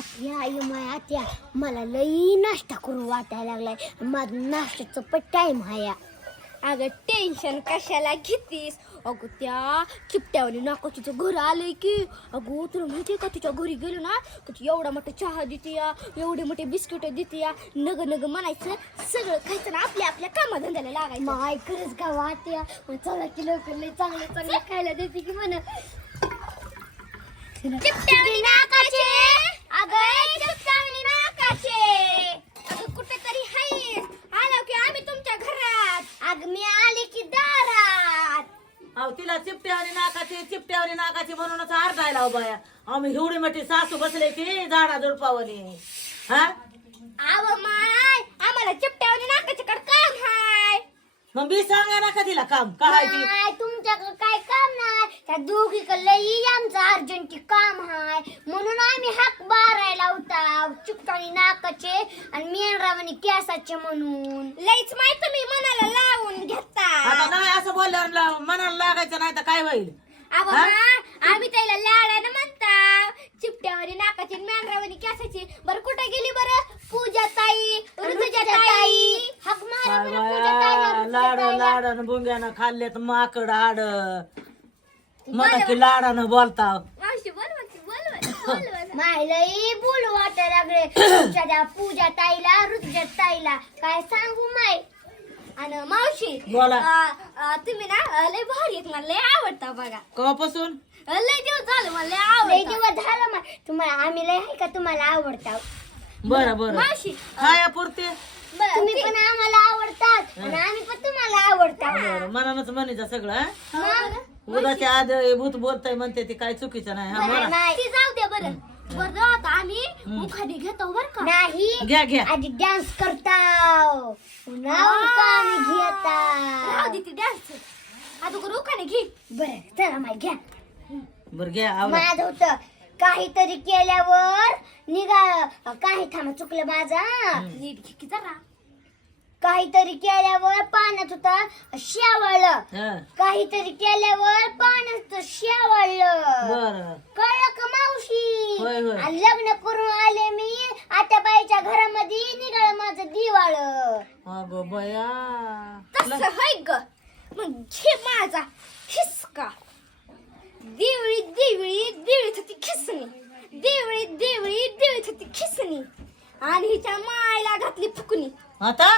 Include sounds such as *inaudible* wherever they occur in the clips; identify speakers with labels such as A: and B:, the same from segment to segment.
A: आत्या ये माय आत्या मला लई नाश्ता करू वाटायला लागलाय. माझा नाश्त्याचं पण टाइम आहे.
B: अगं टेन्शन कशाला घेतीस? अगं त्या चिपट्यावाली नाकाचीचं घर आलंय की. अगं तुला माहितीये का तिच्या घरी गेलो ना तर ती एवढा मोठा चहा देते या एवढे मोठे बिस्किट देते या नग नग म्हणायचं सगळं खायचं ना आपल्या आपल्या कामाधंद्याला लागायचं.
A: माय खरंच का वाट्या मग चला की लवकर लई चांगलं चांगलं खायला देते की म्हणा.
B: चिपट्यावाली नाकाचे!
C: तिला नाकाची नाकाची म्हणूनच आरडायला बाया आम्ही एवढी मोठी सासू बसले की झाडा झुडपावली हा?
B: आव माय आम्हाला चिपट्यावाली नाकाच्याकडे काम हाय.
C: मग मी सांगा ना का तिला काम? काय
A: तुमच्याकडे काय काम नाही त्या दोघीकडे लई आमचं अर्जंटी काम आहे म्हणून आम्ही हाक बारायला होता चिकटाणी नाकाचे आणि मेंढरावानी केसाचे म्हणून.
B: लईच माय तुम्ही मनाला लावून घेता.
C: आता नाही असं बोलल्यावर ला- मनाला लागायचं नाही तर काय होईल? हा?
B: मा आम्ही त्याला लाडानं म्हणता. चिपट्यावाली नाकाची मेंढरावानी केसाची. बरं कुठे गेली बरं? पूजा ताई ऋतुजा ताई
A: हाक मारा
C: काय
A: बरं पूजा ताईला,
C: बाया,
A: ऋतुजा
C: लाड
A: ताईला.
C: लाडानं बुंग्यानं खाल्लेत माकड हाड. मला की लाडानं बोलता.
B: मावशी बोलवा की बोलवा बोलवा *laughs*
A: माय लई बोलू वाटायला लागले. *coughs* तुमच्या त्या पूजा ताईला ऋतुजा ताईला. काय सांगू माय?
B: आणि मावशी
C: बोला.
B: अं, अं, तुम्ही ना अं, लय भारी आहेत मला लय आवडता बघा.
C: कवापासून?
B: अं, लय दिवस झालं मला लय आवडता.
A: दिवस झालं तुम्हाला आम्ही लय आहे का तुम्हाला आवडता?
C: बरं बरं.
B: मावशी
C: खाया पुरते
B: बरं,
A: तुम्ही पण आम्हाला आवडतात. आणि आम्ही पण तुम्हाला आवडतात
C: मनानच म्हणायचं सगळं हा?
A: मग?
C: उद्याच्या आध हे भूत बोलताय म्हणते ते काय चुकीचं नाही हा
A: बरं,
C: बोला.
A: नाही.
B: ती जाऊ दे बरं. बरं जाऊ आता आम्ही. मुखाडी घेतो बरं का?
A: नाही.
C: घ्या घ्या.
A: आधी डान्स करताव. घेता
B: राहू दे ती डान्स आता करू घे.
A: बर चला माय घ्या.
C: बरं घ्या आवडा
A: माझं होत काहीतरी केल्यावर निघा. काही थांबा चुकलं माझा.
B: नीट घे की जरा.
A: काहीतरी केल्यावर पाण्यात होता शेवाळलं काहीतरी केल्यावर पाण्यात शेवाळलं कळलं का मावशी. आणि लग्न करून आले मी आत्याबाईच्या घरामध्ये निघालं माझं दिवाळ.
C: अगो बया.
B: तसं हाय ग. मग घे माझा खिसका. देवळी देवळी देवळीत होती खिसणी. देवळी देवळी देवळीत होती खिसणी. आणि हिच्या मायला घातली फुकणी.
C: आता?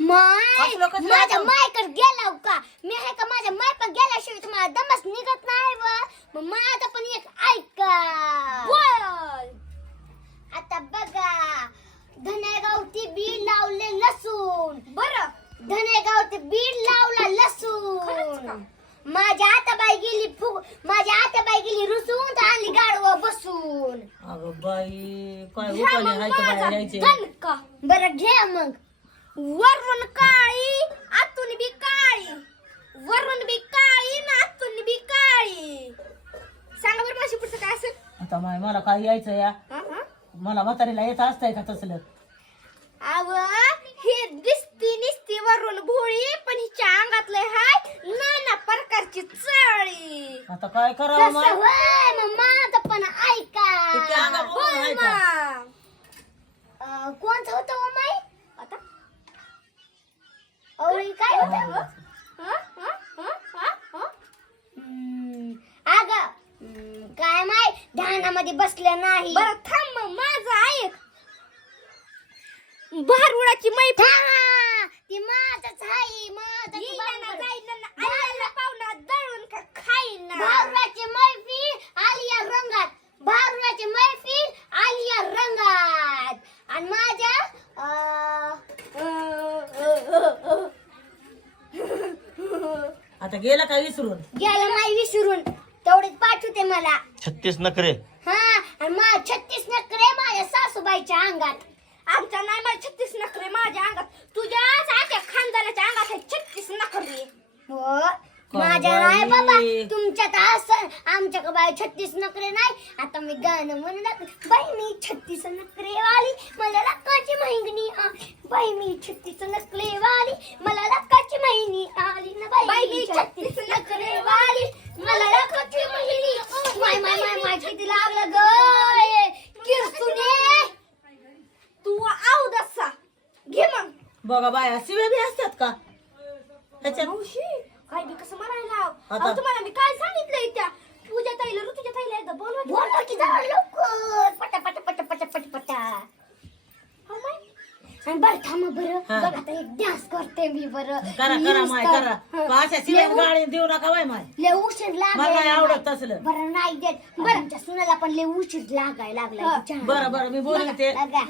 A: माय माझ्या? मायकडे गेला का मी आहे का माझ्या माय पण गेल्याशिवाय तुम्हाला दमच निघत नाही व मग माझं पण एक ऐका
B: बोल
A: आता बघा धनेगावती बीड लावले लसूण
B: बर
A: धनेगावती बीड लावला
B: खरंच
A: लसूण
B: का?
A: माझ्या आताबाई गेली फुग माझ्या आताबाई गेली रुसून तर आणली गाडवा बसून
C: अगो बाई काय उपाले
B: मग
C: यायचे.
A: बरं
B: वरून काळी आतून बी काळी. वरून बी काळी ना आतून बी काळी. सांगा बरं माझी पुढचं काय असेल?
C: आता माय मला काय यायचं या?
B: हा, हा?
C: मला म्हातारीला येत असतंय का तसलं?
B: अव ही दिसती निसती वरून भोळी पण हिच्या अंगातले हाय नाना प्रकारची चाळी.
C: आता काय करावं
A: तसं
C: माय?
A: होय मग
C: ते अंगावर बघून आहे का?
B: मग.
A: अं, कोणचं होतं हो माई
B: आता
A: अवळी काय होतं
B: हा? हा? हा? हा? हा?
A: हम्म, अगं हम्म, काय माय ध्यानामध्ये बसलं नाही
B: बरं थांब मग माझं ऐक भारुडाची मैफी
A: हा, ती माझंच आहे माझंच
B: येईना ना,
A: बांगड.
B: जाईना ना, आल्याला पाहुणा दळून का खाईना
A: भारुडाची मैफिल आलिया रंगात भारुडाची मैफिल आलिया रंगात आणि माझ्या अं,
C: आता गेला का विसरून?
A: गेलं माई विसरून. तेवढेच पाठवते मला.
D: छत्तीस नखरे.
A: हा आणि मा छत्तीस नकरे माझ्या सासूबाईच्या अंगात.
B: आमच्या नाही माझ्या छत्तीस नखरे माझ्या अंगात. तुझ्याच आख्या खानदानाच्या अंगात आहे छत्तीस नखरे.
A: हो माझ्या नाही. बाबा तुमच्यात असं आमच्या बाय छत्तीस नकरे नाही. आता मी गाणं म्हणत बाई मी छत्तीस नकरे वाली मला लक्काची महिनी आ बाई मी छत्तीस नकरे वाली मला लक्काची महिनी आली पहिली छत्तीस नखरे वाली. मला लखोची महिली माय माय माय माय किती लागलं ग किरसुने. तू आऊ दसा. घे मग.
C: बघा बाया शिव्या बी असतात का? त्याच्या
B: मावशी काय बी कसं म्हणायला? तुम्हाला मी काय सांगितलंय त्या पूजा ताईला ऋतुच्या
A: आणि बरं थांबा बरं.
C: हा.
A: बघ आता एक डान्स करते मी बरं.
C: करा करा माय
A: कर.
C: करा.
A: हं.
C: का अशा शिव्या
A: लय
C: गाडी देऊ नका बाय माय.
A: लय उशीर
C: मला नाही
A: लागायला
C: आवडत तसलं.
A: बरं नाही देत. बरं आमच्या सुनाला पण लय उशीर लागायला लागला
B: हा.
C: बरं बरं मी बोलून ते
A: बघा.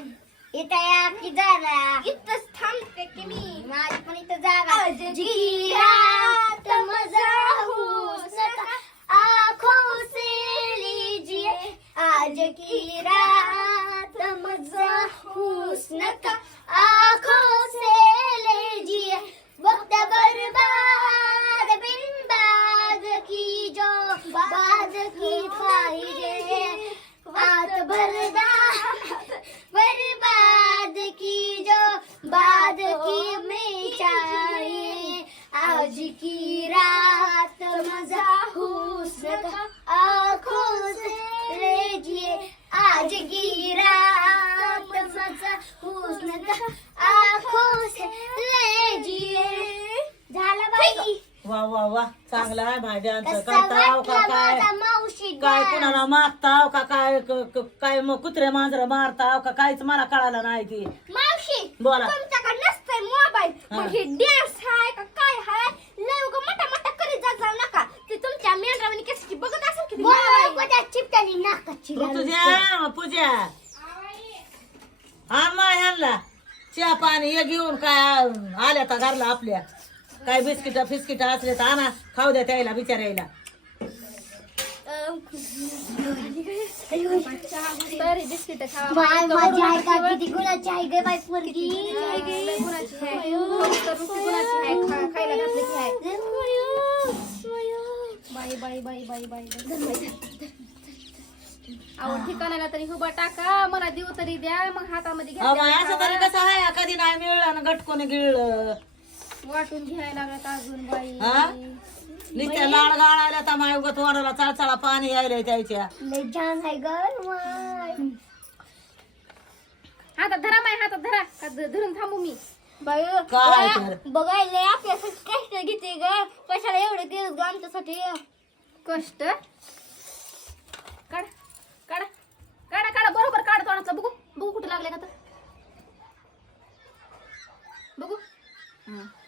A: इथं या की जरा.
B: इथंच थांबते की मी.
A: माझी पण इथं जागा.
B: आज
A: जी रात मजा आंखों से आज की रात मज़ा हुस्न का आँखों से लीजिए वक्त बर्बाद बिन बाद की जो बाद की ख्वाहिशें रात
C: बर्बाद चांगला आहे
A: कसा
C: करताव का काय? काय? कुणाला मागताव का काय? क- क- काय मग कुत्रे मांजर मारताव का काहीच मला कळालं नाही की.
B: मावशी
C: बोला.
B: तुमच्याकडे नसतंय मोबाईल.
C: हा.
B: मग हे हाय का काय हाय? लय उगा मोठा मोठा करीत जात जाऊ नका. ते तुमच्या मेंढरावानी बघत असेल की ते.
C: तुझ्या पूजा. माय ह्यांना चहा पाणी हे घेऊन काय आल्या तर घरला आपल्या? काय बिस्किट फिस्किट असले तर आणा खाऊ द्या त्याला बिचारायला
B: अं, तर हे बिस्किट खावा.
A: बाय माझी आई का किती गुणाची आई गे बाई पोरगी.
B: लय गुणाची आहे. तर नुसती गुणाची आहे. खा- खायला घातलं की आहे. बाई बाई बाई बाई बाई बाई. आवड ठिकाणाला तरी उभा टाका. मला देऊ तरी द्या. मग हातामध्ये
C: अहो, असं तरी कसं आहे? कधी नाही मिळलं आणि गटकोने गिळलं.
B: वाटून घ्यायला लागत अजून बाई.
C: हा? नुसत्या लाड गाळायला तर माय उगत चाळचाळा पाणी यायलंय त्याच्या.
A: लय छान आहे ग
B: हातात धरा माय हातात धरा. का ध- धरून थांबू मी? बाई
C: काय तर?
B: बघायला आपल्यासाठी कष्ट घेते ग. कशाला एवढे दिवस ग आमच्यासाठी? कष्ट? काढ काढा काढा काढा. बरोबर काढा तोंडातलं. बघू बघू कुठे लागले का तर. बघू. ए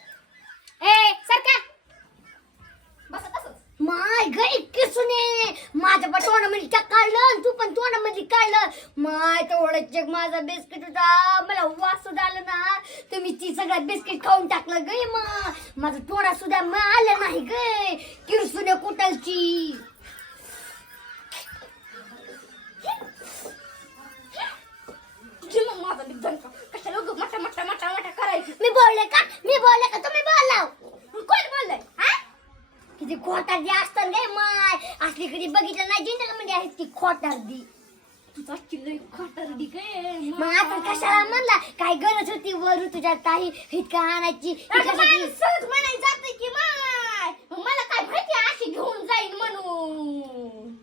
A: माय ग इतकी सुने. माझं पण तोंडामध्ये चक काढलं आणि तू पण तोंडामध्ये काढलं. माय तेवढं चक माझा बिस्किट होता. मला वास सुद्धा आला ना. तुम्ही ती सगळ्यात बिस्किट खाऊन टाकलं ग मग माझं तोंडात सुद्धा मग आलं नाही ग. किरसुने कुटलची
B: घे मग माझा बी दणका. कशाला उगाच मोठा मोठा मोठा मोठा करायची?
A: मी बोलले का? मी बोलले का तुम्ही बोलाव? किती खोटारदी असतात गे माय असली कधी बघितलं नाही जिंकलं म्हणजे आहेत ती खोटारदी
B: तुझा चिल्लर खाटारडी काय
A: मग आता कशाला म्हणला काय गरज होती वर तुझ्या ताई इतका आणायची.
B: सहज म्हणायला जाते की माय. मला काय माहिती अशी घेऊन जाईन म्हणून.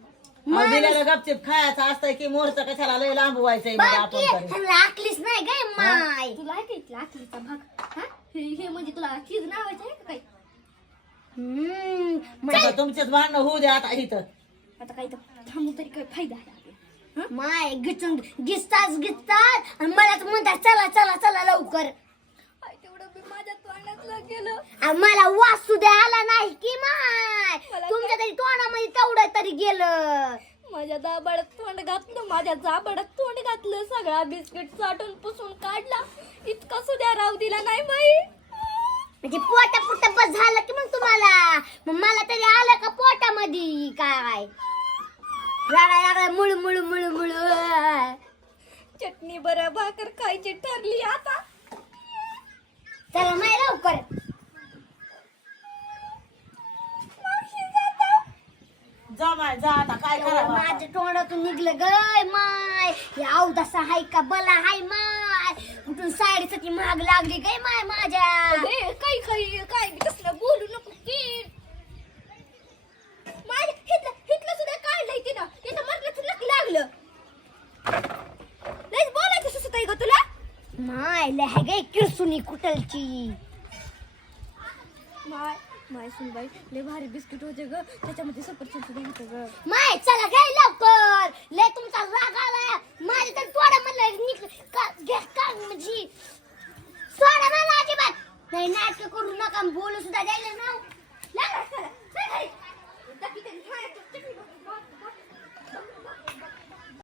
C: दिलेलं गपचिप खायचं असतंय की मोरचं कशाला लय लांब व्हायचंय
A: बाकी
C: आपण तरी.
A: ह्यांना आकलीच नाही गे माय.
B: तुला इथला आखलीचा भाग? हा? हे हे म्हणजे तुला चीज नावायचं आहे का काही?
A: हम्म,
C: आता तुमचेच भांडणं होऊ द्या आता इथं.
B: आता काही तर थांबू तरी काही फायदा आहे आपला
A: माय गिचून गिचताच गिचतात आणि मलाच म्हणतात चला चला चला लवकर.
B: तेवढं माझ्या तोंडातलं गेलं
A: आणि मला वास सुद्धा आला नाही की माय.
B: मला
A: तुमच्या तरी तोंडामध्ये तेवढं तरी गेलं.
B: माझ्या दाबाडात तोंड घातलं माझ्या जाबाडात तोंड घातलं सगळा बिस्किट चाटून पुसून काढला. इतका सुद्धा राव दिला नाही बाई
A: म्हणजे पोटा पुटा बस झालं की मग तुम्हाला. मग मला तरी आलं का पोटामध्ये? काय? राडा राडा मुळू मुळू मुळू मुळू.
B: चटणी बरं भाकर खायची ठरली आता.
A: चला माय लवकर.
C: जा माय जा आता. काय करावं आता?
A: माझ्या तोंडातून निघलं गय माय. हे अवदासा हाय का बला हाय माय. कुठून साडीसाठी महाग लागली गय माय माझ्या
B: अरे काही काही काय बी तसलं बोलू नको की माझ्या हिथलं हिथलं सुद्धा काढलंय तिनं तिथं म्हटलं तर नक्की लागलं लयच बोलायचं सुसत आहे ग तुला
A: माय लहगे कुटलची
B: माय माय सुनबाई लय भारी बिस्किट होते ग. त्याच्यामध्ये सफरचंद सुद्धा होतं ग.
A: माय चला घ्या लवकर. लय तुमचा राग आलाय. माझ्या तर तोडा म्हणलं निक का घ्या का म्हणजे? सोडा मला अजिबात. नाही नाटक करू नका बोलू सुद्धा द्यायला ना चला.